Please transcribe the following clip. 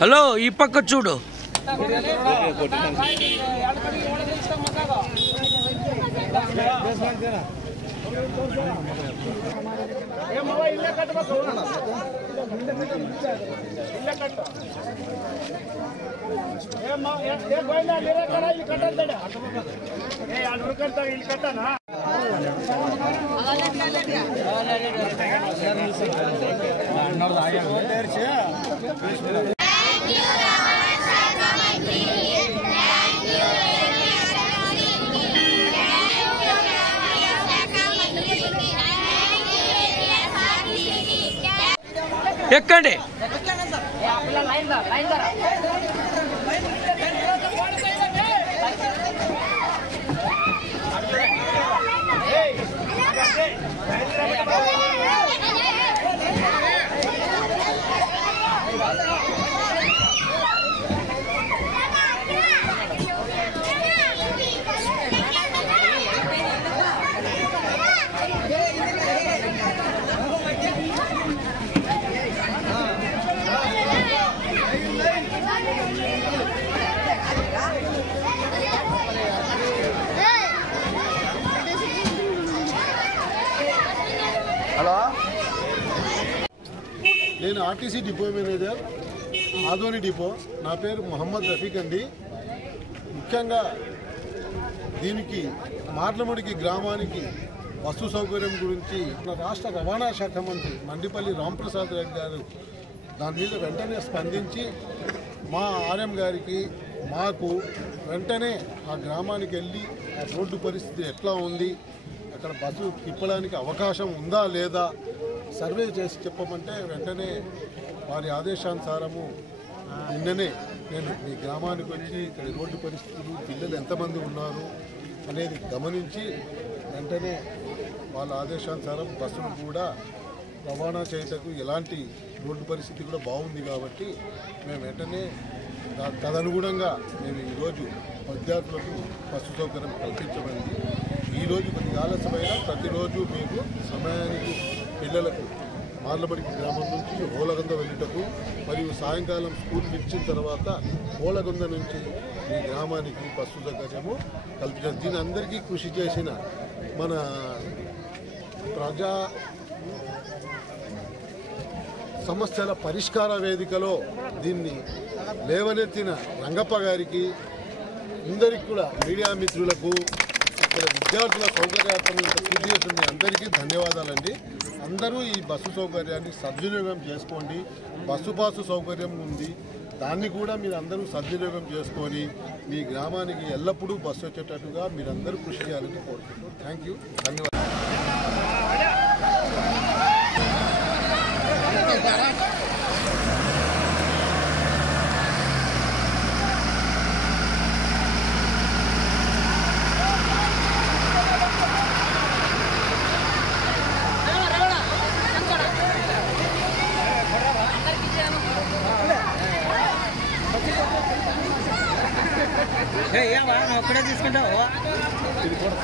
Hello ఈ పక్క చూడు. ఎక్కండి. నేను RTC depot manager Adoni depot. నా పేరు మొహమ్మద్ రఫీక్ అండి. ముఖ్యంగా దీనికి మార్లముడికి గ్రామానికి బస్సు సౌకర్యం గురించి రాష్ట్ర రవాణా శాఖ మంత్రి మండిపల్లి రాంప్రసాద్ రెడ్డి గారు దాని మీద వెంటనే స్పందించి మా ఆర్ఎం గారికి మాకు వెంటనే ఆ గ్రామానికి వెళ్ళి ఆ రోడ్డు పరిస్థితి ఎట్లా ఉంది, అక్కడ బస్సు తిప్పడానికి అవకాశం ఉందా లేదా సర్వే చేసి చెప్పమంటే వెంటనే వారి ఆదేశానుసారము నిన్ననే నేను మీ గ్రామానికి వచ్చి ఇక్కడ రోడ్డు పరిస్థితులు, పిల్లలు ఎంతమంది ఉన్నారు అనేది గమనించి వెంటనే వాళ్ళ ఆదేశానుసారం బస్సును కూడా రవాణా చేయటకు ఎలాంటి రోడ్డు పరిస్థితి కూడా బాగుంది కాబట్టి మేము వెంటనే తదనుగుణంగా మేము ఈరోజు విద్యార్థులకు బస్సు సౌకర్యం కల్పించబడింది. ఈరోజు కొద్దిగా ఆలస్యమైన ప్రతిరోజు మీకు సమయానికి పిల్లలకు మార్లబడికి గ్రామం నుంచి హోలగొంద వెళ్ళుటకు మరియు సాయంకాలం స్కూల్ ఇచ్చిన తర్వాత హోలగొంద నుంచి మీ గ్రామానికి బస్సు సౌకర్యము కల్పించారు. దీని అందరికీ కృషి చేసిన మన ప్రజా సమస్యల పరిష్కార వేదికలో దీన్ని లేవనెత్తిన రంగప్ప గారికి, అందరికీ కూడా మీడియా మిత్రులకు, ఇక్కడ విద్యార్థుల సౌకర్యార్థం కృషి చేస్తున్న అందరికీ ధన్యవాదాలండి. అందరూ ఈ బస్సు సౌకర్యాన్ని సద్వినియోగం చేసుకోండి. బస్సు పాసు సౌకర్యం ఉంది, దాన్ని కూడా మీరు అందరూ సద్వినియోగం చేసుకొని మీ గ్రామానికి ఎల్లప్పుడూ బస్సు వచ్చేటట్టుగా మీరందరూ కృషి చేయాలని కోరుకుంటున్నాను. థ్యాంక్ యూ, ధన్యవాదాలు. ఒక్కడే తీసుకుంటావు. ఇది కూడా